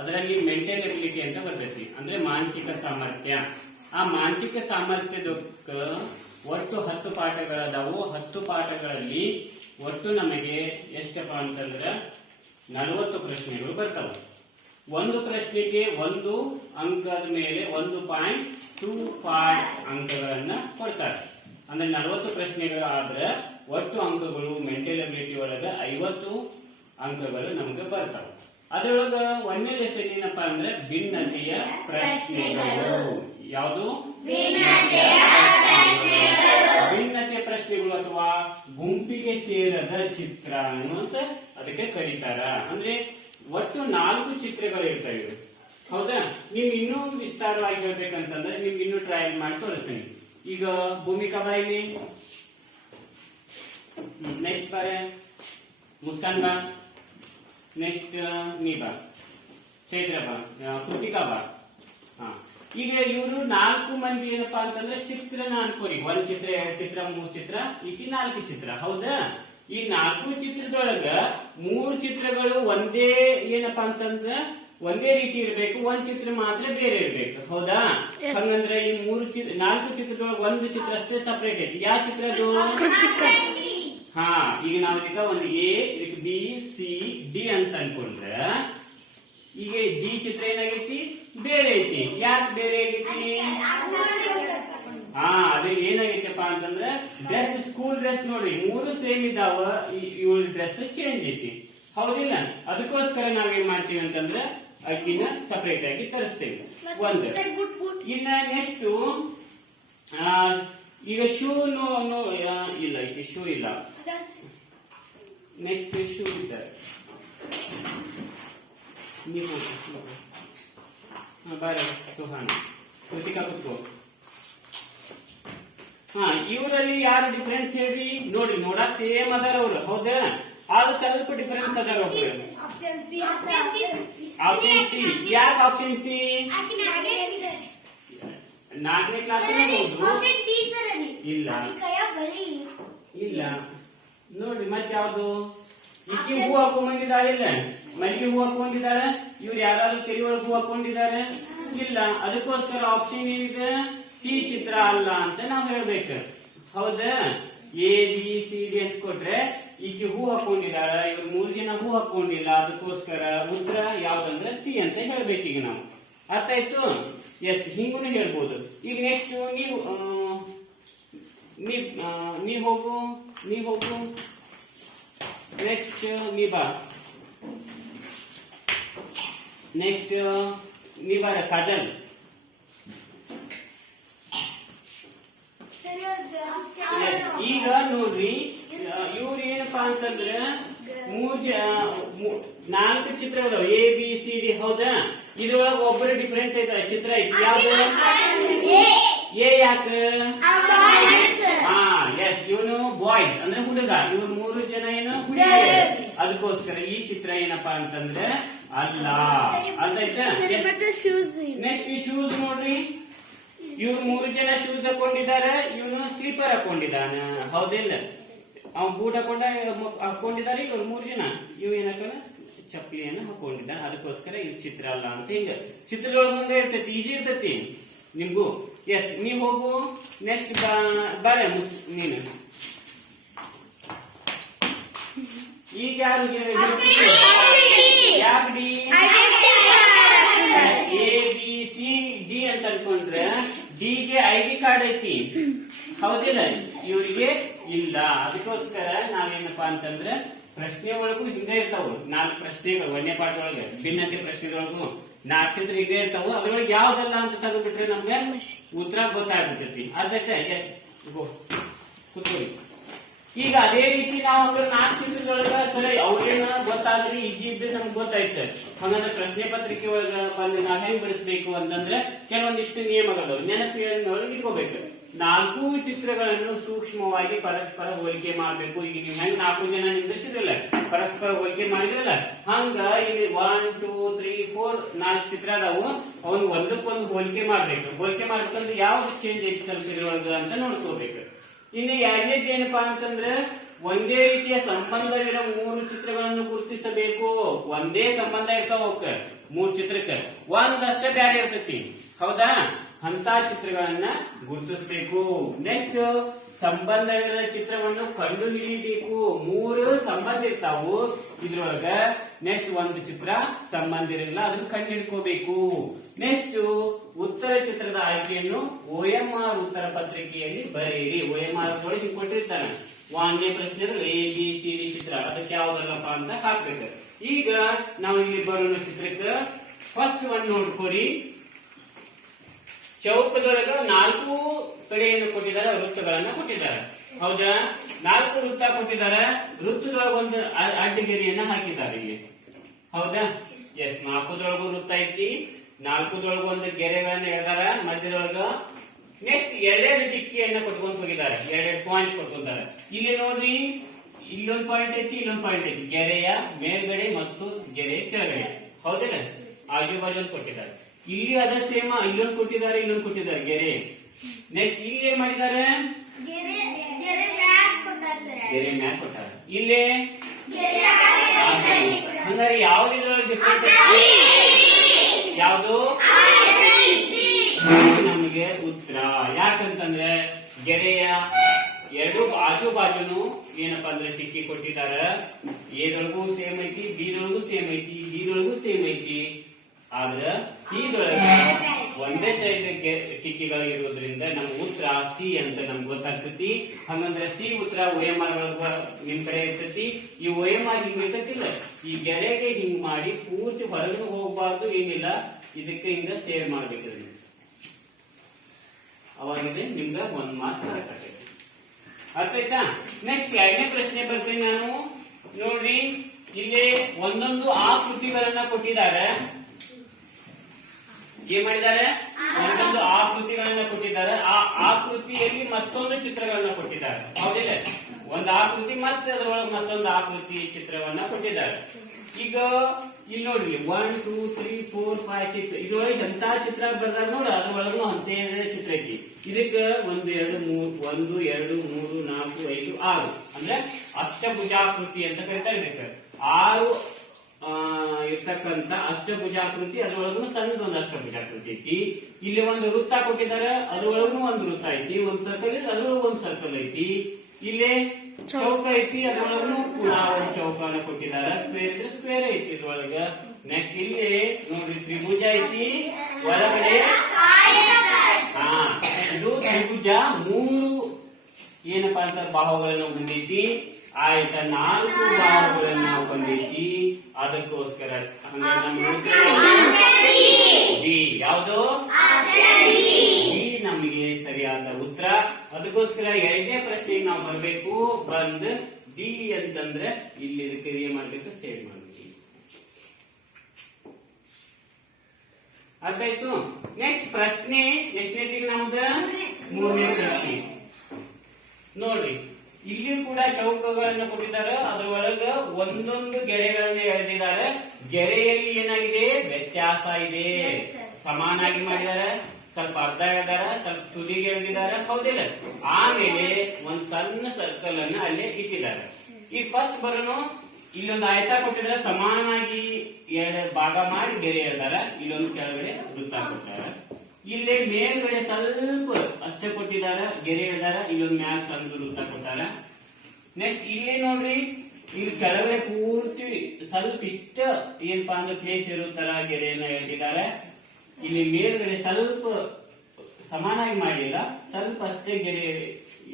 ಅದರಲ್ಲಿ ಮೆಂಟೇನಬಿಲಿಟಿ ಅಂತ ಬರ್ತೈತಿ. ಅಂದ್ರೆ ಮಾನಸಿಕ ಸಾಮರ್ಥ್ಯ. ಆ ಮಾನಸಿಕ ಸಾಮರ್ಥ್ಯದಕ್ಕ ಒಟ್ಟು ಹತ್ತು ಪಾಠಗಳದಾವು. ಹತ್ತು ಪಾಠಗಳಲ್ಲಿ ಒಟ್ಟು ನಮಗೆ ಎಷ್ಟಪ್ಪ ಅಂತಂದ್ರೆ ನಲವತ್ತು ಪ್ರಶ್ನೆಗಳು ಬರ್ತಾವೆ. ಒಂದು ಪ್ರಶ್ನೆಗೆ ಒಂದು ಅಂಕದ ಮೇಲೆ ಒಂದು ಪಾಯಿಂಟ್ ಟೂ ಫೈವ್ ಅಂಕಗಳನ್ನ ಕೊಡ್ತಾರೆ. ಅಂದ್ರೆ ನಲವತ್ತು ಪ್ರಶ್ನೆಗಳು ಆದ್ರೆ ಒಟ್ಟು ಅಂಕಗಳು ಮೆಂಟಲ್ ಅಬಿಲಿಟಿ ಒಳಗ ಐವತ್ತು ಅಂಕಗಳು ನಮಗೆ ಬರ್ತಾವೆ. ಅದ್ರೊಳಗ ಒಂದನೇ ಲೆಸನ್ ಏನಪ್ಪಾ ಅಂದ್ರೆ ಭಿನ್ನತೆಯ ಪ್ರಶ್ನೆಗಳು. ಯಾವುದು? ಭಿನ್ನತೆಯ ಪ್ರಶ್ನೆಗಳು. ಅಥವಾ ಗುಂಪಿಗೆ ಸೇರದ ಚಿತ್ರ ಅನ್ನುವಂತ ಅದಕ್ಕೆ ಕರೀತಾರ. ಅಂದ್ರೆ ಒಟ್ಟು ನಾಲ್ಕು ಚಿತ್ರಗಳು ಇರ್ತವೆ ಹೌದಾ? ನೀವು ಇನ್ನೂ ವಿಸ್ತಾರವಾಗಿ ಹೇಳ್ಬೇಕಂತಂದ್ರೆ ನಿಮ್ಗೆ ಇನ್ನೂ ಟ್ರಯಲ್ ಮಾಡಿ ತೋರಿಸ್ತೀನಿ. ಈಗ ಭೂಮಿಕಾ ಬಾಯಿಲಿ ನೆಕ್ಸ್ಟ್ ಬಾರೆ ಮುಸ್ಕಾನ್ ಬಾ. ನೆಕ್ಸ್ಟ್ ನೀ ಬಾ ಚೈತ್ರ ಬಾ ಕೃತಿಕಾ ಬಾ ಹಾ. ಈಗ ಇವರು ನಾಲ್ಕು ಮಂದಿ ಏನಪ್ಪಾ ಅಂತಂದ್ರೆ ಚಿತ್ರನ ಅನ್ಕೋರಿ ಒಂದ್ ಚಿತ್ರ ಎರಡ್ ಚಿತ್ರ ಮೂರ್ ಚಿತ್ರ ಈಕಿ ನಾಲ್ಕು ಚಿತ್ರ. ಹೌದಾ? ಈ ನಾಲ್ಕು ಚಿತ್ರದೊಳಗ ಮೂರು ಚಿತ್ರಗಳು ಒಂದೇ ಏನಪ್ಪಾ ಅಂತಂದ್ರ ಒಂದೇ ರೀತಿ ಇರ್ಬೇಕು ಒಂದ್ ಚಿತ್ರ ಮಾತ್ರ ಬೇರೆ ಇರ್ಬೇಕು. ಹೌದಾ? ಹಂಗಂದ್ರ ಈ ಮೂರು ಚಿತ್ರ ನಾಲ್ಕು ಚಿತ್ರದೊಳಗ ಒಂದು ಚಿತ್ರ ಅಷ್ಟೇ ಸಪರೇಟ್ ಐತಿ. ಯಾವ ಚಿತ್ರ ಅದು ಹಾ, ಈಗ ನಾವು ಈಗ ಒಂದು ಎ, ಇದಕ್ಕೆ ಬಿ, ಸಿ, ಡಿ ಅಂತ ಅನ್ಕೊಂಡ್ರೆ, ಈಗ ಡಿ ಚಿತ್ರ ಏನಾಗೈತಿ? ಬೇರೆ ಐತಿ. ಯಾಕೆ ಬೇರೆ ಆಗೈತಿ? ಹಾ, ಅದೇ ಏನಾಗೈತಪ್ಪ ಅಂತಂದ್ರೆ ಡ್ರೆಸ್ ಸ್ಕೂಲ್ ಡ್ರೆಸ್ ನೋಡ್ರಿ, ಮೂರು ಸೇಮ್ ಇದಾವ ಇವಳ ಡ್ರೆಸ್ ಚೇಂಜ್ ಐತಿ. ಹೌದಿಲ್ಲ? ಅದಕ್ಕೋಸ್ಕರ ನಾವೇನ್ ಮಾಡ್ತೀವಿ ಅಂತಂದ್ರೆ, ಅಕ್ಕಿನ ಸಪರೇಟ್ ಆಗಿ ತರಿಸ್ತೇವೆ. ಒಂದು. ಇನ್ನ ನೆಕ್ಸ್ಟ್ ಈಗ ಶೂ ಇಲ್ಲ ಶೂ ಇಲ್ಲ. ನೆಕ್ಸ್ಟ್ ಶೂ ಇದ್ದಾರೆ ನೀವು ಬಾರ ಸುಹಾನ ಕೃತಿಕಾ ಕುತ್ಕೋ ಹಾ ಇವರಲ್ಲಿ ಯಾರು ಡಿಫ್ರೆನ್ಸ್ ಹೇಳಿ ನೋಡಿ ನೋಡ ಸೇಮ್ ಅದಾರ ಅವ್ರು. ಹೌದಾ? ಆದ್ರೆ ಸ್ವಲ್ಪ ಡಿಫರೆನ್ಸ್ ಅದಾರ ಒಬ್ರು ಆಪ್ಷನ್ ಸಿ ಯಾಕೆ ಆಪ್ಷನ್ ಸಿ ನಾಲ್ಕನೇ ಕ್ಲಾಸ್ ಇಲ್ಲ. ಇಲ್ಲ. ನೋಡ್ರಿ ಮತ್ತೆ ಯಾವ್ದು? ಇಕ್ಕಿ ಹೂ ಹಾಕೊಂಡ್ಬಂದಿದ್ದಾಳೆ ಇಲ್ಲ? ಮಲ್ಲಿಗೆ ಹೂ ಹಾಕೊಂಡಿದ್ದಾಳೆ ಇವ್ರು ಯಾರಾದ್ರೂ ಒಳಗೆ ಹೂ ಹಾಕೊಂಡಿದ್ದಾರೆ? ಇಲ್ಲ. ಅದಕ್ಕೋಸ್ಕರ ಆಪ್ಷನ್ ಏನಿದೆ? ಸಿ ಚಿತ್ರ ಅಲ್ಲ ಅಂತ ನಾವು ಹೇಳ್ಬೇಕು. ಹೌದಾ? ಎ ಬಿ ಸಿ ಡಿ ಅಂತ ಕೊಟ್ರೆ ಈಕೆ ಹೂ ಹಾಕೊಂಡಿದ್ದಾಳ ಇವ್ರು ಮೂರ್ ಜನ ಹೂ ಹಾಕೊಂಡಿಲ್ಲ. ಅದಕ್ಕೋಸ್ಕರ ಉತ್ತರ ಯಾವ್ದಂದ್ರೆ ಸಿ ಅಂತ ಹೇಳ್ಬೇಕು ಈಗ ನಾವು. ಅರ್ಥ ಆಯ್ತು? ಎಸ್ ಹಿಂಗೂ ಹೇಳ್ಬೋದು. ಈಗ ನೆಕ್ಸ್ಟ್ ನೀವು ನೀ ಹೋಗು. ನೀ ಹೋಗು. ನೆಕ್ಸ್ಟ್ ನೀ ಬಾ ನೆಕ್ಸ್ಟ್ ನೀ ಬಾರ ಕಾಜಲ್ ಈಗ ನೋಡ್ರಿ ಇವ್ರು ಏನಪ್ಪಾ ಅಂತಂದ್ರೆ ಮೂರ್ ನಾಲ್ಕು ಚಿತ್ರ ಅದಾವ ಎ ಬಿ ಸಿ ಡಿ ಹೌದಾ? ಇದ್ರೊಳಗ ಒಬ್ಬರು ಡಿಫ್ರೆಂಟ್ ಐತ ಚಿತ್ರ ಐತಿ. ಯಾವ್ದು? ಎ ಯಾಕ? ಹಾ ಎಸ್ ಇವನು ಬಾಯ್ಸ್ ಅಂದ್ರೆ ಹುಡುಗ. ಇವ್ರು ಮೂರು ಜನ ಏನು ಹುಡುಗ ಅದಕ್ಕೋಸ್ಕರ ಈ ಚಿತ್ರ ಏನಪ್ಪಾ ಅಂತಂದ್ರೆ ಅಲ್ಲ. ಅರ್ಥ ಆಯ್ತಾ? ಶೂಸ್ ನೆಕ್ಸ್ಟ್ ಈ ಶೂಸ್ ನೋಡ್ರಿ. ಇವ್ರು ಮೂರು ಜನ ಶೂಸ್ ಹಾಕೊಂಡಿದ್ದಾರೆ. ಇವನು ಸ್ಲೀಪರ್ ಹಾಕೊಂಡಿದ್ದಾನ. ಹೌದಿಲ್ಲ? ಅವ್ ಬೂಟ್ ಹಾಕೊಂಡ ಹಾಕೊಂಡಿದ್ದಾರೆ ಇವ್ರು ಮೂರು ಜನ. ಇವ್ ಏನ್ ಹಾಕೋಣ ಚಪ್ಪಲಿಯನ್ನು ಹಾಕೊಂಡಿದ್ದಾನೆ. ಅದಕ್ಕೋಸ್ಕರ ಇದು ಚಿತ್ರ ಅಲ್ಲ ಅಂತ ಹಿಂಗ. ಚಿತ್ರದೊಳಗೆ ಇರ್ತೈತಿ ಈಜಿ ಇರ್ತೈತಿ. ನಿಮ್ಗೂ? ಎಸ್ ನೀ ಹೋಗು. ನೆಕ್ಸ್ಟ್ ಬಾರ ನೀನು. ಈಗ ಯಾರು D A B C D ಅಂತ ಅನ್ಕೊಂಡ್ರೆ ಡಿ ಗೆ ಐ ಡಿ ಕಾರ್ಡ್ ಐತಿ. ಹೌದಿಲ್ಲ? ಇವರಿಗೆ ಇಲ್ಲ. ಅದಕ್ಕೋಸ್ಕರ ನಾವೇನಪ್ಪಾ ಅಂತಂದ್ರೆ ಪ್ರಶ್ನೆ ಒಳಗೂ ಹಿಂದೆ ಇರ್ತಾವು. ನಾಲ್ಕು ಪ್ರಶ್ನೆಗಳು ಒಂದನೇ ಪಾಠ ಒಳಗೆ ಭಿನ್ನತೆ ಪ್ರಶ್ನೆಗಳೊಳಗು ನಾಲ್ಕು ಇದೇ ಇರ್ತಾವ ಅದ್ರೊಳಗೆ ಯಾವ್ದಲ್ಲ ಅಂತ ತಗೊಂಡ್ಬಿಟ್ರೆ ನಮ್ಗೆ ಉತ್ತರ ಗೊತ್ತಾಗ್ಬಿಟ್ಟಿರ್ತೀವಿ. ಅದಕ್ಕೆ ಎಸ್ ಕೂತ್ಕೊಳ್ಳಿ. ಈಗ ಅದೇ ರೀತಿ ನಾವು ಅಂದ್ರೆ ನಾಲ್ಕು ಚಿತ್ರದೊಳಗ ಸರಿ, ಅವ್ರೇನ ಗೊತ್ತಾದ್ರೆ ಈಜಿ ಇದ್ರೆ ನಮ್ಗೆ ಗೊತ್ತಾಯ್ತು ಹಂಗಂದ್ರೆ ಪ್ರಶ್ನೆ ಪತ್ರಿಕೆ ಒಳಗ ಬಂದು ನಾವ್ ಹೆಂಗ್ ಬಿಡಿಸ್ಬೇಕು ಅಂತಂದ್ರೆ ಕೆಲವೊಂದಿಷ್ಟು ನಿಯಮಗಳು, ನೆನಪಿನೊಳಗೆ ಇಟ್ಕೋಬೇಕು. ನಾಲ್ಕು ಚಿತ್ರಗಳನ್ನು ಸೂಕ್ಷ್ಮವಾಗಿ ಪರಸ್ಪರ ಹೋಲಿಕೆ ಮಾಡಬೇಕು. ಈಗ ನೀವು ಹೆಂಗ್ ನಾಲ್ಕು ಜನ ನಿಂದಿಸಿದ್ರಲ್ಲ, ಪರಸ್ಪರ ಹೋಲಿಕೆ ಮಾಡಿದ್ರಲ್ಲ, ಹಂಗ ಇಲ್ಲಿ ಒನ್ ಟೂ ತ್ರೀ ಫೋರ್ ನಾಲ್ಕು ಚಿತ್ರ ಅದಾವು. ಅವನು ಒಂದಕ್ಕೊಂದು ಹೋಲಿಕೆ ಮಾಡ್ಬೇಕು. ಹೋಲಿಕೆ ಮಾಡ್ಬೇಕಂದ್ರೆ ಯಾವ್ದು ಚೇಂಜ್ ಐತಿ ಸ್ವಲ್ಪ ಅಂತ ನೋಡ್ಕೋಬೇಕು. ಇನ್ನು ಎರಡನೇದ್ ಏನಪ್ಪಾ ಅಂತಂದ್ರೆ, ಒಂದೇ ರೀತಿಯ ಸಂಬಂಧವಿರೋ ಮೂರು ಚಿತ್ರಗಳನ್ನು ಗುರುತಿಸಬೇಕು. ಒಂದೇ ಸಂಬಂಧ ಇರ್ತಾವ ಮೂರು ಚಿತ್ರಕ್ಕೆ. ಒಂದಷ್ಟೇ ಬ್ಯಾರೆ ಇರ್ತೈತಿ. ಹೌದಾ? ಅಂತ ಚಿತ್ರಗಳನ್ನ ಗುರುತಿಸಬೇಕು. ನೆಕ್ಸ್ಟ್ ಸಂಬಂಧವಿರದ ಚಿತ್ರವನ್ನು ಕಂಡು ಹಿಡಿಯಬೇಕು ಮೂರು ಸಂಬಂಧ ಇರ್ತಾವು. ಇದ್ರೊಳಗ ನೆಕ್ಸ್ಟ್ ಒಂದು ಚಿತ್ರ, ಸಂಬಂಧ ಇರಲಿಲ್ಲ ಅದನ್ನ ಕಂಡು ಹಿಡ್ಕೋಬೇಕು ನೆಕ್ಸ್ಟ್ ಉತ್ತರ ಚಿತ್ರದ ಆಯ್ಕೆಯನ್ನು ಓ ಎಂ ಆರ್ ಉತ್ತರ ಪತ್ರಿಕೆಯಲ್ಲಿ ಬರೆಯಿರಿ. ಓ ಎಂ ಆರ್ ಒಳಗೆ ಕೊಟ್ಟಿರ್ತಾನೆ. ಒಂದನೇ ಪ್ರಶ್ನೆ ಎ, ಬಿ, ಸಿ, ಡಿ ಚಿತ್ರ. ಅದಕ್ಕೆ ಯಾವ್ದಲ್ಲಪ್ಪ ಅಂತ ಹಾಕ್ಬೇಕು. ಈಗ ನಾವು ಇಲ್ಲಿ ಬರೋಣ ಚಿತ್ರಕ್ಕೆ. ಫಸ್ಟ್ ಒನ್ ನೋಡ್ಕೊರಿ ಚೌಕದೊಳಗ ನಾಲ್ಕು ಕಡೆಯನ್ನು ಕೊಟ್ಟಿದ್ದಾರೆ ವೃತ್ತಗಳನ್ನ ಕೊಟ್ಟಿದ್ದಾರೆ. ಹೌದಾ? ನಾಲ್ಕು ವೃತ್ತ ಕೊಟ್ಟಿದ್ದಾರೆ ವೃತ್ತದೊಳಗ ಒಂದು ಅಡ್ಡ ಅಡ್ಡಗೆರೆಯನ್ನ ಹಾಕಿದ್ದಾರೆ ಇಲ್ಲಿ. ಹೌದಾ? ಎಸ್ ನಾಲ್ಕುದೊಳಗು ವೃತ್ತ ಐತಿ ನಾಲ್ಕುದೊಳಗು ಒಂದು ಗೆರೆಗಳನ್ನ ಎಳೆದಾರ ಮಧ್ಯದೊಳಗ ನೆಕ್ಸ್ಟ್ ಎರಡೆರಡು ಡಿಕ್ಕಿಯನ್ನ ಕೊಟ್ಕೊಂಡ್ ಹೋಗಿದ್ದಾರೆ ಎರಡೆರಡು ಪಾಯಿಂಟ್ ಕೊಟ್ಕೊಂತಾರೆ ಇಲ್ಲಿ ನೋಡ್ರಿ ಇಲ್ಲೊಂದು ಪಾಯಿಂಟ್ ಐತಿ ಇಲ್ಲೊಂದು ಪಾಯಿಂಟ್ ಐತಿ. ಗೆರೆಯ ಮೇಲ್ಗಡೆ ಮತ್ತು ಗೆರೆಯ ಕೆಳಗಡೆ. ಹೌದಿಲ್ಲ ಆಜು ಬಾಜು ಕೊಟ್ಟಿದ್ದಾರೆ. ಇಲ್ಲಿ ಅದ ಸೇಮ ಇಲ್ಲೊಂದು ಕೊಟ್ಟಿದ್ದಾರೆ ಇಲ್ಲೊಂದು ಕೊಟ್ಟಿದ್ದಾರೆ. ಗೆರೆ. ನೆಕ್ಸ್ಟ್ ಇಲ್ಲಿ ಏನ್ ಮಾಡಿದ್ದಾರೆ? ಗೆರೆ ಮ್ಯಾಗ್ ಕೊಟ್ಟಾರ ಗೆರೆ ಮ್ಯಾಲ್ ಕೊಟ್ಟಾರ. ಇಲ್ಲಿ? ಗೆರೆ ಹಂಗಾರೆ difference ಐತಿ? ಯಾವ್ದು? ನಮಗೆ ಉತ್ತರ. ಯಾಕಂತಂದ್ರೆ ಗೆರೆಯ ಎರಡು ಆಜು ಬಾಜುನು ಏನಪ್ಪಾ ಅಂದ್ರೆ ಟಿಕ್ಕಿ ಕೊಟ್ಟಿದ್ದಾರೆ. ಎದೊಳಗೂ ಸೇಮ್ ಐತಿ ಬಿದೊಳಗೂ ಸೇಮ್ ಐತಿ ಬಿದೊಳಗೂ ಸೇಮ್ ಐತಿ. ಆದ್ರ ಸಿದೊಳಗ ಒಂದೇ ಸೈಡ್ ಟಿಕ್ಕಿಗಳು ಇರೋದ್ರಿಂದ ನಮ್ ಉತ್ತರ ಸಿ ಅಂತ ನಮ್ಗೆ ಗೊತ್ತಾಗ್ತತಿ. ಹಂಗಂದ್ರೆ ಸಿ ಉತ್ತರ ಎಂ ಆರ್ ನಿಮ್ ಕಡೆ ಇರ್ತತಿ. ಈ ಎಂ ಆರ್ ಹಿಂಗ್ ಇರ್ತತಿಲ್ಲ. ಈ ಗೆರೆಗೆ ಹಿಂಗ್ ಮಾಡಿ ಪೂರ್ತಿ ಹೊರಗೂ ಹೋಗ್ಬಾರ್ದು, ಏನಿಲ್ಲ. ಇದಕ್ಕೆ ಹಿಂಗ ಸೇವ್ ಮಾಡ್ಬೇಕು ಅವಾಗ ಅವಾಗಿದೆ ನಿಮ್ಗ ಒಂದ್ ಆಗ್ತೈತಿ. ಅರ್ಥ ಆಯ್ತಾ ನೆಕ್ಸ್ಟ್ ಎರಡನೇ ಪ್ರಶ್ನೆ ಬರ್ತೀನಿ ನಾನು. ನೋಡ್ರಿ, ಇಲ್ಲಿ ಒಂದೊಂದು ಆಕೃತಿಗಳನ್ನ ಕೊಟ್ಟಿದ್ದಾರೆ. ಏನ್ ಮಾಡಿದ್ದಾರೆ? ಒಂದೊಂದು ಆಕೃತಿಗಳನ್ನ ಕೊಟ್ಟಿದ್ದಾರೆ. ಆ ಆಕೃತಿಯಲ್ಲಿ ಮತ್ತೊಂದು ಚಿತ್ರಗಳನ್ನ ಕೊಟ್ಟಿದ್ದಾರೆ. ಹೌದಿಲ್ಲ? ಒಂದು ಆಕೃತಿ ಮತ್ತೆ ಅದರೊಳಗೆ ಮತ್ತೊಂದು ಆಕೃತಿ ಚಿತ್ರವನ್ನ ಕೊಟ್ಟಿದ್ದಾರೆ. ಈಗ ಇಲ್ಲಿ ನೋಡ್ರಿ one two three four five six ಇದ್ರೊಳಗೆ ಎಂತ ಚಿತ್ರ ಬರ್ದಾರ ನೋಡಿ, ಅದ್ರೊಳಗೂ ಅಂತೇ ಚಿತ್ರ ಐತಿ ಇದಕ್ಕ ಒಂದು, ಎರಡು, ಮೂರು, ಒಂದು, ಎರಡು, ಮೂರು, ನಾಲ್ಕು, ಐದು, ಆರು. ಅಂದ್ರೆ ಅಷ್ಟಭುಜಾಕೃತಿ ಅಂತ ಕರಿತಾ ಇದಕ್ಕೆ ಆರು ಇರ್ತಕ್ಕಂತ ಅಷ್ಟಭುಜಾಕೃತಿ ಅದ್ರೊಳಗೂ ಸಣ್ಣದ ಒಂದು ಅಷ್ಟಭುಜಾಕೃತಿ ಐತಿ. ಇಲ್ಲಿ ಒಂದು ವೃತ್ತ ಕೊಟ್ಟಿದ್ದಾರೆ, ಅದ್ರೊಳಗೂ ಒಂದು ವೃತ್ತ ಐತಿ. ಒಂದು ಸರ್ಕಲ್ ಅದ್ರೊಳಗೂ ಒಂದು ಸರ್ಕಲ್ ಐತಿ. ಇಲ್ಲಿ ಚೌಕ ಐತಿ, ಅದ್ರೊಳಗೂ ಕೂಡ ಒಂದು ಚೌಕನ ಕೊಟ್ಟಿದ್ದಾರೆ. ಸ್ಕ್ವೇರ್ ಇದ್ರೆ ಸ್ಕ್ವೇರ್ ಐತಿ ಇದ್ರೊಳಗ. ನೆಕ್ಸ್ಟ್ ಇಲ್ಲಿ ನೋಡ್ರಿ ತ್ರಿಭುಜ ಐತಿ. ಒಳಗಡೆ ಹಾ ಇದು ತ್ರಿಭುಜ, ಮೂರು ಏನಪ್ಪಾ ಅಂತ ಬಾಹುಗಳನ್ನ ಹೊಂದೈತಿ. ಆಯ್ತ ನಾಲ್ಕು ಭಾವಗಳನ್ನ ನಾವು ಬಂದಿದ್ವಿ ಅದಕ್ಕೋಸ್ಕರ ಡಿ. ಯಾವುದು? ಡಿ. ನಮಗೆ ಸರಿಯಾದ ಉತ್ತರ. ಅದಕ್ಕೋಸ್ಕರ ಎರಡನೇ ಪ್ರಶ್ನೆಗೆ ನಾವು ಬರಬೇಕು. ಬಂದ್ ಡಿ ಅಂತಂದ್ರೆ ಇಲ್ಲಿ ಇದಕ್ಕೆ ಏನ್ ಮಾಡ್ಬೇಕು ಸೇವ್ ಮಾಡ್ಬೇಕು. ಅರ್ಥ ಆಯ್ತು ನೆಕ್ಸ್ಟ್ ಪ್ರಶ್ನೆ ಎಷ್ಟನೇ ನಮ್ದು? ಮೂರನೇ ಪ್ರಶ್ನೆ. ನೋಡ್ರಿ. ಇಲ್ಲಿ ಕೂಡ ಚೌಕಗಳನ್ನು ಕೊಟ್ಟಿದ್ದಾರೆ. ಅದರೊಳಗ ಒಂದೊಂದು ಗೆರೆಗಳನ್ನು ಎಳೆದಿದ್ದಾರೆ. ಗೆರೆಯಲ್ಲಿ ಏನಾಗಿದೆ? ವ್ಯತ್ಯಾಸ ಇದೆ. ಸಮಾನಾಗಿ ಮಾಡಿದ್ದಾರೆ. ಸ್ವಲ್ಪ ಅರ್ಧ ಎಳೆದಾರ ಸ್ವಲ್ಪ ತುದಿಗೆ ಎಳೆದಿದ್ದಾರೆ. ಹೌದಿಲ್ಲ. ಆಮೇಲೆ ಒಂದ್ ಸಣ್ಣ ಸರ್ಕಲ್ ಅನ್ನ ಅಲ್ಲಿ ಇಟ್ಟಿದ್ದಾರೆ. ಈ ಫಸ್ಟ್ ಬರೋನು ಇಲ್ಲೊಂದು ಆಯತ ಕೊಟ್ಟಿದ್ರೆ ಸಮಾನಾಗಿ ಎರಡು ಭಾಗ ಮಾಡಿ ಗೆರೆ ಎಳೆದಾರ ಇಲ್ಲೊಂದು ಕೆಳಗಡೆ ವೃತ್ತ ಕೊಟ್ಟಾರ ಇಲ್ಲಿ ಮೇಲ್ಗಡೆ ಸ್ವಲ್ಪ ಅಷ್ಟೇ ಕೊಟ್ಟಿದ್ದಾರೆ. ಗೆರೆ ಇದಾರ ಇಲ್ಲೊಂದು ಮ್ಯಾಲ್ ಸಣ್ಣ ವೃತ್ತ ಕೊಟ್ಟಾರ. ನೆಕ್ಸ್ಟ್ ಇಲ್ಲಿ ನೋಡ್ರಿ ಇಲ್ಲಿ ಕೆಳಗಡೆ ಪೂರ್ತಿ ಸ್ವಲ್ಪ ಇಷ್ಟ ಏನಪ್ಪಾ ಅಂದ್ರೆ ಪ್ಲೇಸ್ ಇರೋ ತರ ಗೆರೆಯನ್ನ ಎಳೆದಿದ್ದಾರೆ ಇಲ್ಲಿ ಮೇಲ್ಗಡೆ ಸ್ವಲ್ಪ ಸಮಾನಾಗಿ ಮಾಡಿಲ್ಲ ಸ್ವಲ್ಪ ಅಷ್ಟೇ ಗೆರೆ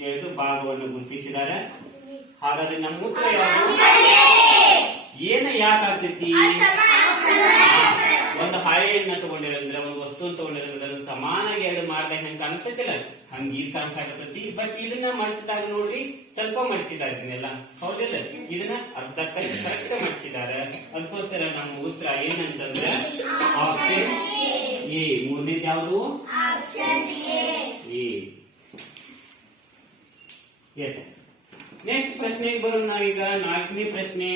ಎಳೆದು ಭಾಗವನ್ನು ಗುರುತಿಸಿದ್ದಾರೆ. ಹಾಗಾದ್ರೆ ನಮ್ಮ ಉತ್ತರ ಏನ ತಗೊಂಡಿರಂದ್ರೆ ಒಂದು ವಸ್ತು ತಗೊಂಡಿರಂದ್ರೆ ಅದನ್ನ ಸಮಾನಾಗಿ ಎರಡು ಮಾಡಿದಾಗ ಹೆಂಗ್ ಕಾಣಿಸ್ತೈತಿಲ್ಲ ಹಂಗ ಈಗ ಕಾಣಿಸಾಕತ್ತೈತಿ ಬಟ್ ಇದನ್ನ ಮಡಿಸಿದಾಗ ನೋಡ್ರಿ ಸ್ವಲ್ಪ ಮಡಿಸಿದಾರ ಇದನ್ನೆಲ್ಲ. ಹೌದಿಲ್ಲ? ಇದನ್ನ ಅರ್ಧಕ್ಕೆ ಕರೆಕ್ಟ್ ಮಡಿಸಿದಾರ ಅದಕ್ಕೋಸ್ಕರ ನಮ್ಮ ಉತ್ತರ ಏನಂತಂದ್ರೆ ಆಪ್ಷನ್ ಎ ಮೂರನೇದು ಯಾವುದು? ಎ ಎಸ್ ನೆಕ್ಸ್ಟ್ ಪ್ರಶ್ನೆಗೆ ಬರೋಣ ಈಗ ನಾಲ್ಕನೇ ಪ್ರಶ್ನೆ.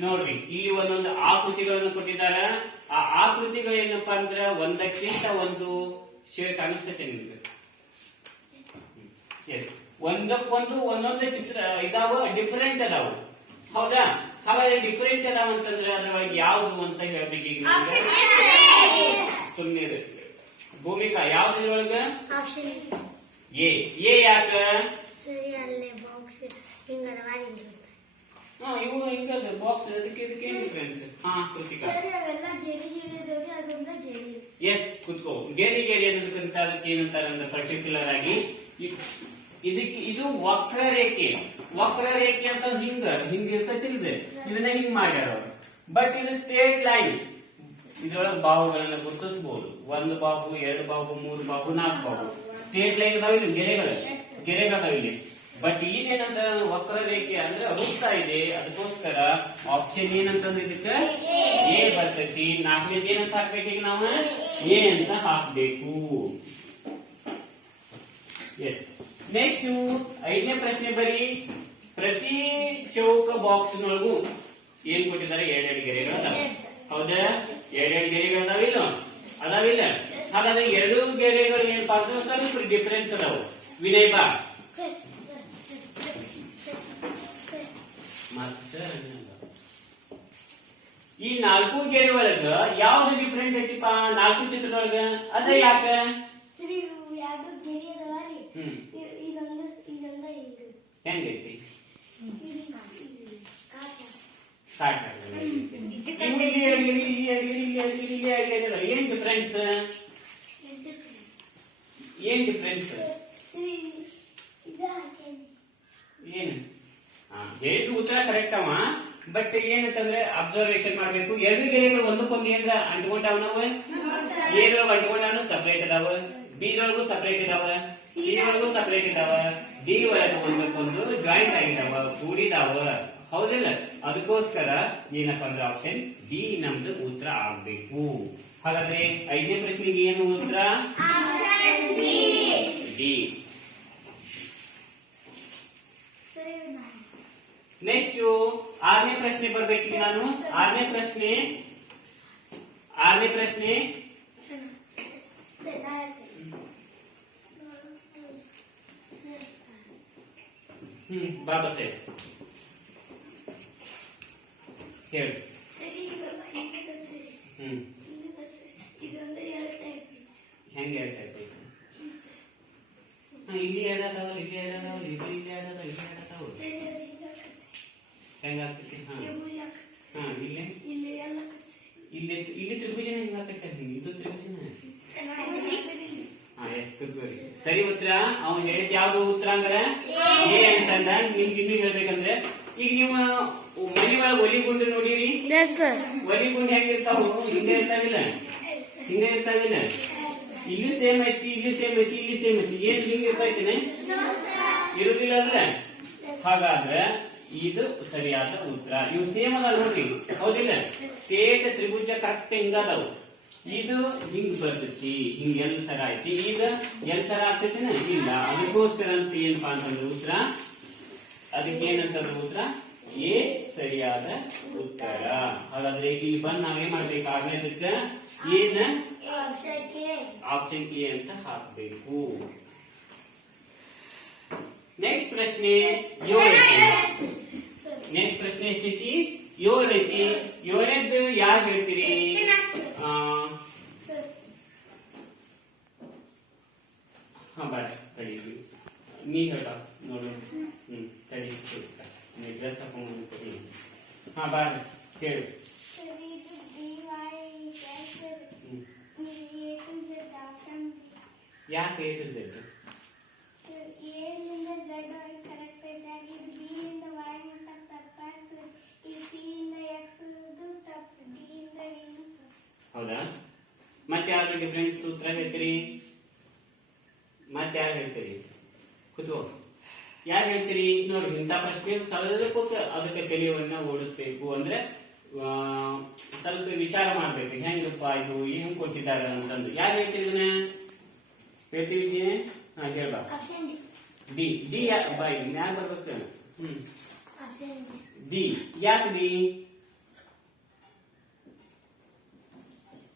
ನೋಡ್ರಿ ಇಲ್ಲಿ ಒಂದೊಂದು ಆಕೃತಿಗಳನ್ನು ಕೊಟ್ಟಿದ್ದಾರೆ. ಆ ಆಕೃತಿಗಳು ಏನಪ್ಪಾ ಅಂದ್ರೆ ಒಂದಕ್ಕಿಂತ ಒಂದು ಶೇಡ್ ಕಾಣಿಸ್ತೈತೆ ನಿಮ್ಗೆ. ಎಸ್ ಒಂದಕ್ಕೊಂದು ಒಂದೊಂದು ಚಿತ್ರ ಇದಾವ ಡಿಫರೆಂಟ್ ಅದಾವ. ಹೌದಾ? ಹಾಗಾದ್ರೆ ಡಿಫರೆಂಟ್ ಅದಾವ ಅಂತಂದ್ರೆ ಅದ್ರೊಳಗೆ ಯಾವ್ದು ಅಂತ ಹೇಳಬೇಕು ಈಗ ಇರು. ಭೂಮಿಕಾ ಯಾವ್ದು ಇದ್ರೊಳಗ? ಆಪ್ಷನ್ ಎ ಎ ಯಾಕ? ಸರಿ ಅಲ್ಲೇ ಬಾಕ್ಸ್ ಹಿಂಗದ ಹಾ ಇವು ಹಿಂಗದ ಬಾಕ್ಸ್ ಅದಕ್ಕೆ ಇದಕ್ಕೆ ಏನು ಡಿಫ್ರೆನ್ಸ್ ಹಾ ಕೃತಿಕಾ. ಸರಿ ಅವೆಲ್ಲ ಗೆರಿ ಗೆರಿ ಇದಾವೆ ಅದೊಂದ ಗೆರಿ. ಎಸ್ ಕುತ್ಕೋ. ಗೇರಿ ಗೇರಿ ಅನ್ನೋದಕ್ಕಿಂತ ಅದಕ್ಕೆ ಏನಂತಾರೆ ಅಂದ್ರೆ ಪರ್ಟಿಕ್ಯುಲರ್ ಆಗಿ ಇದಕ್ಕೆ ಇದು ವಕ್ರರೇಖೆ ವಕ್ರರೇಖೆ ಅಂತ ಹಿಂಗ ಹಿಂಗ ಇರ್ತೈತಿಲ್ದೆ ಇದನ್ನ ಹಿಂಗ್ ಮಾಡ್ಯಾರ ಬಟ್ ಇದು ಸ್ಟ್ರೇಟ್ ಲೈನ್ ಇದ್ರೊಳಗೆ ಬಾಹುಗಳನ್ನ ಗುರುತಿಸಬಹುದು ಒಂದು ಬಾಹು ಎರಡು ಬಾಹು ಮೂರು ಬಾಹು ನಾಲ್ಕು ಬಾಹು. ಸ್ಟ್ರೇಟ್ ಲೈನ್ ಅದಾವ ಗೆರೆಗಳ. ಗೆರೆಗಳು ಗೆರೆಗಳದಾವ ಇಲ್ಲಿ. ಬಟ್ ಇದೇನಂತ ವಕ್ರರೇಖೆ ಅಂದ್ರೆ ರೂಪ್ತಾ ಇದೆ ಅದಕ್ಕೋಸ್ಕರ ಆಪ್ಷನ್ ಏನಂತಂದ್ರೆ ಇದಕ್ಕೆ ಎ ಬರ್ತೈತಿ. ನಾಲ್ಕನೇದು ಏನಂತ ಹಾಕ್ಬೇಕು ಈಗ ನಾವು? ಎ ಅಂತ ಹಾಕ್ಬೇಕು. ಎಸ್ ನೆಕ್ಸ್ಟ್ ಐದನೇ ಪ್ರಶ್ನೆ ಬರೀ ಪ್ರತಿ ಚೌಕ ಬಾಕ್ಸ್ ನೊಳಗೂ ಏನ್ ಕೊಟ್ಟಿದ್ದಾರೆ? ಎರಡೆರಡು ಗೆರೆಗಳು ಅದಾವ. ಹೌದಾ? ಎರಡೆರಡು ಗೆರೆಗಳು ಅದಾವಿಲ್ಲ ಅದಾವಿಲ್ಲ ಹಾಗಾದ್ರೆ ಎರಡು ಗೆರೆಗಳು ಏನ್ ಅಂದ್ರೆ ಸ್ವಲ್ಪ ಡಿಫರೆನ್ಸ್ ಅದಾವ. ವಿನಯ್ ಬಾ ಮತ್ತ ಈ ನಾಲ್ಕು ಗೆರೆ ಒಳಗ ಯಾವ್ದು ಡಿಫ್ರೆಂಟ್ ಐತಿಪ್ಪ? ನಾಲ್ಕು ಚಿತ್ರದೊಳಗ? ಅದ ಯಾಕ? ಸರಿ ಇವು ಎರಡು ಗೆರಿ ಅದಾವ ಹ್ಮ್. ಇ- ಇದೊಂದು ಇದೊಂದ ಹಿಂಗ ಹೆಂಗೈತಿ? ಇದು ಕಾಟ ಇಲ್ಲಿ. ಏನ್ ಡಿಫ್ರೆನ್ಸ್ ಏನ್ ಡಿಫ್ರೆನ್ಸ್ ಸರಿ ಇದು ಹಾಕೇನಿ. ಏನು? ಹಾ, ಹೇಳಿದ್ದು ಉತ್ತರ ಕರೆಕ್ಟ್ ಅವ ಬಟ್ ಏನಂತಂದ್ರೆ ಅಬ್ಸರ್ವೇಷನ್ ಮಾಡ್ಬೇಕು. ಎರಡು ಗೆರೆಗಳು ಒಂದಕ್ಕೊಂದು ಏನ್ರ ಅಂಟ್ಕೊಂಡಾವ ನಾವು ಎದೊಳಗ ಅಂಟ್ಕೊಂಡಾನು ಸಪರೇಟ್ ಅದಾವ ಬಿ ದೊಳಗೂ ಸಪರೇಟ್ ಇದಾವ. ಸಿ ಒಳಗೂ ಸಪರೇಟ್ ಇದಾವ. ಡಿ ಒಳಗ ಒಂದಕ್ಕೊಂದು ಜಾಯಿಂಟ್ ಆಗಿದಾವ ಕೂಡಿದಾವ. ಹೌದಿಲ್ಲ? ಅದಕ್ಕೋಸ್ಕರ ಏನಪ್ಪ ಅಂದ್ರೆ ಆಪ್ಷನ್ ಡಿ ನಮ್ದು ಉತ್ತರ ಆಗ್ಬೇಕು. ಹಾಗಾದ್ರೆ ಐದನೇ ಪ್ರಶ್ನೆಗೆ ಏನು ಉತ್ತರ? ಡಿ ಸರಿ ಇದು ನಾನು. ನೆಕ್ಸ್ಟ್ ಆರನೇ ಪ್ರಶ್ನೆ ಬರ್ಬೇಕೀಗ ನಾನು ಆರನೇ ಪ್ರಶ್ನೆ ಆರನೇ ಪ್ರಶ್ನೆ ಸರಿ, ನಾ ಹೇಳ್ತೀನಿ. ಸರಿ, ಹ್ಮ್ ಬಾಬಾ ಸಾಹೇಬ್ ಹೇಳಿ ಸರಿ ಇವೆಲ್ಲ ಹಿಂಗದ ಸರಿ ಹ್ಮ್ ಹಿಂಗದ ಸರಿ ಇದೊಂದು ಎರಡು ಟೈಪ್ ಐತಿ ಹೆಂಗೆ ಹೇಳ್ತಾ ಇದ್ದೀವಿ ಹಾ ಇಲ್ಲಿ ಎರಡದಾವಲ್ಲ ಇಲ್ಲಿ ಎರಡದಾವಲ್ಲ ಇದು ಇಲ್ಲಿ ಎರಡದಾವ ಇಲ್ಲಿ ಎರಡದಾವ ಸರಿ ಅದು ಹಿಂಗಾಕತ್ತಿ ಹೆಂಗಾಗ್ತೈತಿ ಹಾ ತ್ರಿಭುಜ ಆಕತ್ತಿ. ಹಾ ಇಲ್ಲಿ ಇಲ್ಲಿ ಎಲ್ಲ ಕತ್ತಿ. ಇಲ್ಲಿ ಇಲ್ಲಿ ತ್ರಿಭುಜನ ಹಿಂಗಾಕೈತೆ ಹಿಂಗೆ ಇದು ತ್ರಿಭುಜನ ಹಾ ಎಸ್ ಕೂತ್ಕೊಳ್ಳಿ ಸರಿ ಉತ್ತರ ಅವ್ನು ಹೇಳಿದ್ ಯಾವ್ದು ಉತ್ತರ ಅಂದ್ರೆ ಎ ಅಂತಂದ ನಿಮ್ಗೆ ಇನ್ನೂ ಹೇಳ್ಬೇಕಂದ್ರೆ ಈಗ ನೀವು ಮನೆ ಒಳಗೆ ಒಲಿ ಗುಂಡು ನೋಡಿರಿ ಒಲಿ ಗುಂಡು ಹೆಂಗಿರ್ತಾವು ಹಿಂಗೆ ಇರ್ತಾವಿಲ್ಲ ಹಿಂಗೆ ಇರ್ತಾವಿಲ್ಲ ಇಲ್ಲಿ ಸೇಮ್ ಐತಿ ಇಲ್ಲಿ ಸೇಮ್ ಐತಿ ಏನ್ ಲಿಂಗ್ ಇರ್ತೈತಿನಿ ಇರುದಿಲ್ಲ ಅಂದ್ರೆ? ಹಾಗಾದ್ರೆ ಇದು ಸರಿಯಾದ ಉತ್ತರ. ಇವು ಸೇಮ್ ಅದ ನೋಡಿ. ಹೌದಿಲ್ಲ? ಸ್ಟೇಟ್ ತ್ರಿಭುಜ ಕರೆಕ್ಟ್ ಹಿಂಗ ಅದಾವ? ಇದು ಹಿಂಗ್ ಬರ್ತೈತಿ, ಹಿಂಗ್ ಎಲ್ ತರ ಐತಿ ಈಗ ಎಲ್ ತರ ಆಗ್ತೈತಿನ? ಇಲ್ಲ. ಅದಕ್ಕೋಸ್ಕರ ಅಂತ ಏನಪ್ಪಾ ಅಂತಂದ್ರೆ ಉತ್ತರ? ಅದಕ್ಕೆ ಏನಂತಂದ್ರೆ ಉತ್ತರ? ಎ ಸರಿಯಾದ ಉತ್ತರ. ಹಾಗಾದ್ರೆ ಇಲ್ಲಿ ಬಂದ್ ನಾವೇನ್ ಮಾಡ್ಬೇಕಾಗ್ಲೇದಕ್ಕ ಏನ ಆಪ್ಷನ್ ಎ ಅಂತ ಹಾಕ್ಬೇಕು ನೆಕ್ಸ್ಟ್ ಪ್ರಶ್ನೆ ಏಳು ಐತಿ ನೆಕ್ಸ್ಟ್ ಪ್ರಶ್ನೆ ಎಷ್ಟೈತಿ ಏಳು ಐತಿ ಏಳನೇದ್ದು ಯಾರು ಹೇಳ್ತೀರಿ ಆ, ಹಾ ಬಾರ ತಡಿ ನೀ ಹೇಳ ನೋಡು ಹ್ಮ್ ತಡಿ ನೀ ಡ್ರೆಸ್ ಹಾಕೊಂಡು ತಡಿ ಹಾ ಬಾರ ಹೇಳು ಯಾಕೆ ಏಟು ಝೆಡ್ ಹೌದಾ? ಮತ್ತೆ ಯಾರು ಡಿಫ್ರೆಂಟ್ ಸೂತ್ರ ಹೇಳ್ತೀರಿ? ಮತ್ತೆ ಯಾರು ಹೇಳ್ತೀರಿ? ಕೂತು ಯಾರು ಹೇಳ್ತೀರಿ? ನೋಡಿ ಇಂಥ ಪ್ರಶ್ನೆ ಸ್ವಲ್ಪ ಅದಕ್ಕೆ ತಲೆಯವನ್ನ ಓಡಿಸ್ಬೇಕು. ಅಂದ್ರೆ ಸ್ವಲ್ಪ ವಿಚಾರ ಮಾಡ್ಬೇಕು. ಹೆಂಗಪ್ಪ ಇದು? ಏನ್ ಕೊಟ್ಟಿದ್ದಾರೆ ಅಂತಂದು. ಯಾರು ಹೇಳ್ತೀರಿ ಇದನ್ನ? ಹೇಳ್ತೀವಿ ವಿಜಯ? ಹಾ ಹೇಳ್ಬಾ ಡಿ ಡಿ ಯಾ ಬಾಯ್ ಮ್ಯಾಗ ಬರ್ಬೇಕು ಹ್ಮ್ ಡಿ ಯಾಕೆ ಡಿ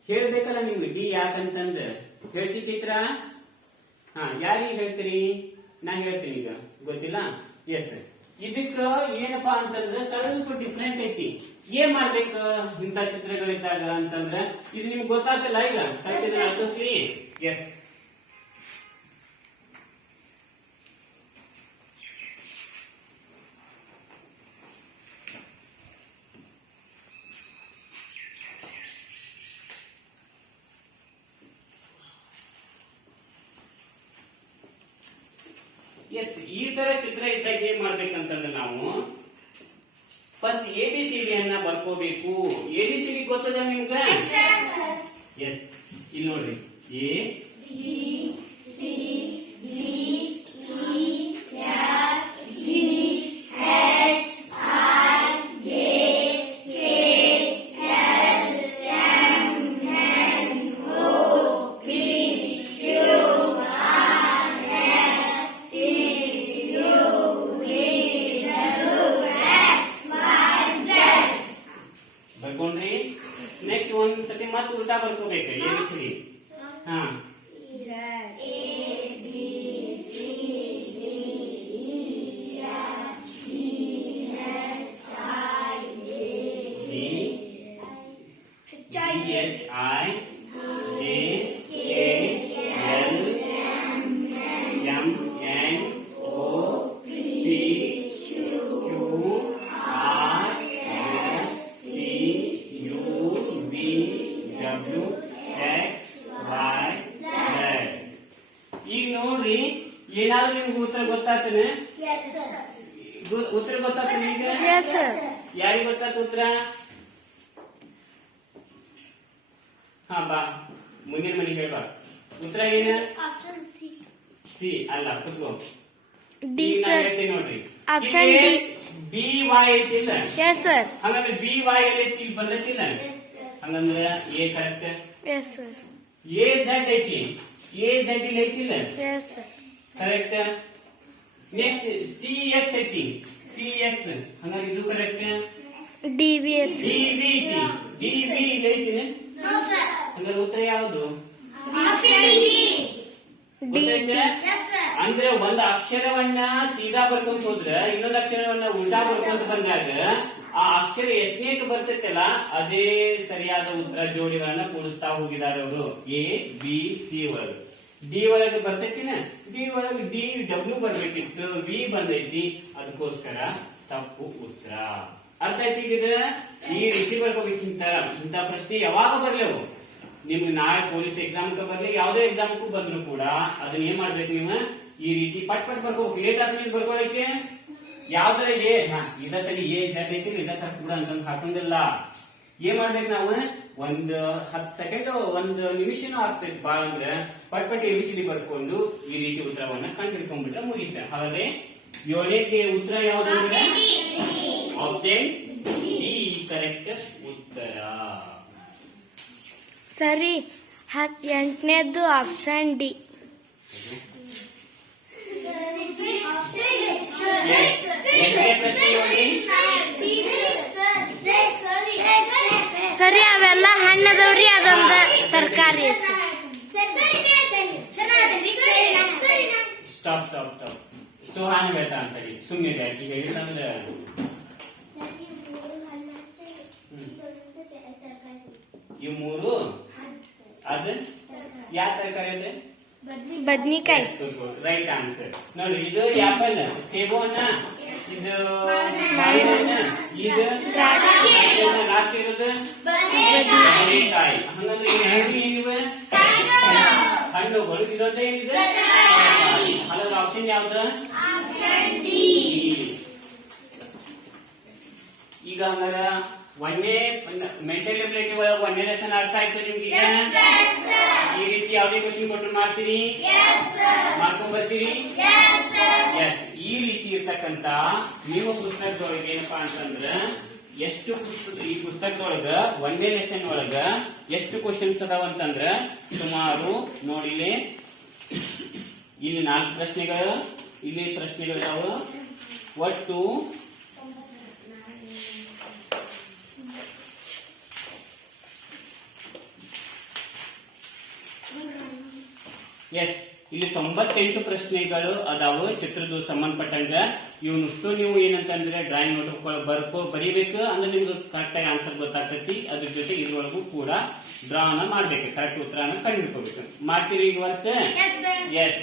ಹೇಳ್ಬೇಕಲ್ಲ ನಿಮ್ಗೆ ಡಿ ಯಾಕಂತಂದ ಹೇಳ್ತಿ ಚಿತ್ರ ಹಾ ಯಾರಿಗೆ ಹೇಳ್ತೀರಿ ನಾ ಹೇಳ್ತೀನಿ ಈಗ ಗೊತ್ತಿಲ್ಲ ಎಸ್ ಇದಕ್ಕ ಏನಪ್ಪಾ ಅಂತಂದ್ರೆ ಸ್ವಲ್ಪ ಡಿಫ್ರೆಂಟ್ ಐತಿ ಏನ್ ಮಾಡ್ಬೇಕು ಇಂಥ ಚಿತ್ರಗಳಿದ್ದಾಗ ಅಂತಂದ್ರೆ ಇದು ನಿಮ್ಗೆ ಗೊತ್ತಾಗ್ತಿಲ್ಲ ಈಗ ಸ್ವಲ್ಪ ಇದನ್ನ ಅರ್ಥಸ್ಲಿ ಎಸ್ ಎಸ್ ವೈ ಐತಿಲ್ಲ ಎಸ್ ಸರ್ ಹಂಗಂದ್ರೆ ಬಿ ವೈ ಅಲ್ಲಿ ಐತಿ ಇಲ್ಲಿ ಬಂದೈತಿಲ್ಲ ಹಂಗಂದ್ರೆ A correct yes sir A Z ಐತಿ ಎ ಝೆಡ್ ಇಲ್ಲಿ ಐತಿಲ್ಲ yes sir correct next C X ಐತಿ ಸಿ ಎಕ್ಸ್ ಹಂಗಾರೆ ಇದು correct D V H D V ಐತಿ ಡಿ ವಿ ಇಲ್ಲಿ ಐತಿ ಹಂಗಾರೆ ಉತ್ತರ ಯಾವುದು ಡಿ ಅಂದ್ರೆ ಒಂದ್ ಅಕ್ಷರವನ್ನ ಸೀದಾ ಬರ್ಕೊಂತ ಹೋದ್ರೆ ಇನ್ನೊಂದ್ ಅಕ್ಷರವನ್ನ ಉಲ್ಟಾ ಬರ್ಕೊಂತ ಬಂದಾಗ ಆ ಅಕ್ಷರ ಎಷ್ಟನೇಕ್ ಬರ್ತೈತಲ್ಲ ಅದೇ ಸರಿಯಾದ ಉತ್ತರ ಜೋಡಿಗಳನ್ನ ಕೂಡಿಸ್ತಾ ಹೋಗಿದ್ದಾರೆ ಅವರು. ಎ ಬಿ ಸಿ ಒಳಗ. ಡಿ ಒಳಗೆ ಬರ್ತೈತಿನ? ಡಿ ಒಳಗೆ ಡಿ ಡಬ್ಲ್ಯೂ ಬರ್ಬೇಕಿತ್ತು ವಿ ಬಂದೈತಿ. ಅದಕ್ಕೋಸ್ಕರ ತಪ್ಪು ಉತ್ತರ. ಅರ್ಥ ಆಯ್ತು ಈಗ ಇದು? ಈ ರೀತಿ ಬರ್ಕೋಬೇಕಿಂತ ಇಂತ ಪ್ರಶ್ನೆ ಯಾವಾಗ ಬರ್ಲೇವು? ನಿಮ್ಗೆ ನಾಳೆ ಪೊಲೀಸ್ ಎಕ್ಸಾಮ್ ಬರ್ಲಿ ಯಾವುದೇ ಎಕ್ಸಾಮ್ಗೂ ಬಂದ್ರು ಕೂಡ ಅದನ್ನ ಏನ್ ಮಾಡ್ಬೇಕು ನೀವು? ಈ ರೀತಿ ಪಟ್ ಪಟ್ ಬರ್ಕೋಬೇಕು ಲೇಟ್ ಆದ್ಮೇಲೆ ಬರ್ಕೊಳ್ಳಿಕ್ಕೆ ಯಾವ್ದ್ರ ಏ? ಹಾ ಇದ ತಲೆ ಏ ಜಡ್ ಐತಿ ಕೂಡ ಅಂತಂದು ಹಾಕಂಗಿಲ್ಲ. ಏನ್ ಮಾಡ್ಬೇಕು ನಾವು? ಒಂದ್ ಹತ್ ಸೆಕೆಂಡ್ ಒಂದ್ ನಿಮಿಷನೂ ಆಗ್ತೈತಿ ಬಾ ಅಂದ್ರೆ ಪಟ್ ಪಟ್ ಎಬಿಸಿಡಿ ಬರ್ಕೊಂಡು ಈ ರೀತಿ ಉತ್ತರವನ್ನ ಕಂಡುಹಿಡ್ಕೊಂಡ್ಬಿಟ್ರೆ ಮುಗಿತ. ಹಾಗಾದ್ರೆ ಏಳನೇ ಉತ್ತರ ಯಾವ್ದಂದ್ರೆ ಆಪ್ಷನ್ ಡಿ ಕರೆಕ್ಟ್ ಸರಿ. ಎಂಟನೇದು ಆಪ್ಷನ್ ಡಿ ಸರಿ ಅವೆಲ್ಲ ಹಣ್ಣದವ್ರಿ ಅದೊಂದು ತರಕಾರಿ ಸ್ಟಾಪ್ ಸ್ಟಾಪ್ ಸ್ಟಾಪ್ ಸುಹಾನಿ ಹೇಳ್ತಾ ಅಂತ ಹೇಳಿ. ಸುಮ್ಮನೆ ಈಗ ಹೇಳಿಲ್ಲ ಅಂದ್ರೆ ಇವ್ ಮೂರು ಅದು ಯಾವ ತರಕಾರಿ ಅದ ಬದ್ನಿಕಾಯಿ. ರೈಟ್ ಆನ್ಸರ್ ನೋಡಿ ಇದು ಆಪಲ್ ಸೇಬು ಅನ್ನ ಇದು ಇದು ಲಾಸ್ಟ್ ಇರೋದು? ಬದ್ನಿಕಾಯಿ. ಹಂಗಂದ್ರೆ ಈ ಏನಿವೆ ಹಣ್ಣುಗಳು ಇದೊಂದೇ ಏನಿದೆ? ಅದ್ರಲ್ಲಿ ಆಪ್ಷನ್ ಯಾವ್ದು? ಈಗ ಹಂಗಾರ ಒಂದೇ ಮೆಂಟಲ್ ಎಬಿಲಿಟಿ ಒಳಗೆ ಒಂದೇ ಲೆಸನ್ ಅರ್ಥ ಆಯ್ತು ನಿಮ್ಗೆ ಈಗ? ಈ ರೀತಿ ಯಾವುದೇ ಕ್ವಶನ್ ಕೊಟ್ಟರು ಮಾಡ್ತೀರಿ? ಮಾಡ್ಕೊಂಡ್ ಬರ್ತೀರಿ? ಎಸ್ ಈ ರೀತಿ ಇರ್ತಕ್ಕಂತ ನೀವು ಪುಸ್ತಕದೊಳಗೆ ಏನಪ್ಪಾ ಅಂತಂದ್ರ ಎಷ್ಟು ಪುಸ್ತಕ ಈ ಪುಸ್ತಕದೊಳಗ ಒಂದೇ ಲೆಸನ್ ಒಳಗ ಎಷ್ಟು ಕ್ವಶನ್ಸ್ ಅದಾವ ಅಂತಂದ್ರ ಸುಮಾರು ನೋಡಿಲಿ ಇಲ್ಲಿ ನಾಲ್ಕು ಪ್ರಶ್ನೆಗಳು ಇಲ್ಲಿ ಪ್ರಶ್ನೆಗಳು ಅದಾವ. ಒಟ್ಟು ಎಸ್ ಇಲ್ಲಿ ತೊಂಬತ್ತೆಂಟು ಪ್ರಶ್ನೆಗಳು ಅದಾವ. ಚಿತ್ರದ ಸಂಬಂಧಪಟ್ಟಂಗ. ಇವನಷ್ಟು ನೀವು ಏನಂತಂದ್ರೆ ಡ್ರಾಯಿಂಗ್ ನೋಟ್ ಬರ್ಕೋ ಬರೀಬೇಕು. ಅಂದ್ರೆ ನಿಮ್ಗೆ ಕರೆಕ್ಟ್ ಆಗಿ ಆನ್ಸರ್ ಗೊತ್ತಾಗ್ತೈತಿ. ಅದ್ರ ಜೊತೆ ಇದ್ರೊಳಗೂ ಕೂಡ ಡ್ರಾನ ಮಾಡ್ಬೇಕು. ಕರೆಕ್ಟ್ ಉತ್ತರನ ಕಂಡುಹಿಡ್ಕೋಬೇಕು ಮಾಡ್ತೀರಿ ಈಗ ವರ್ಕ್ ಎಸ್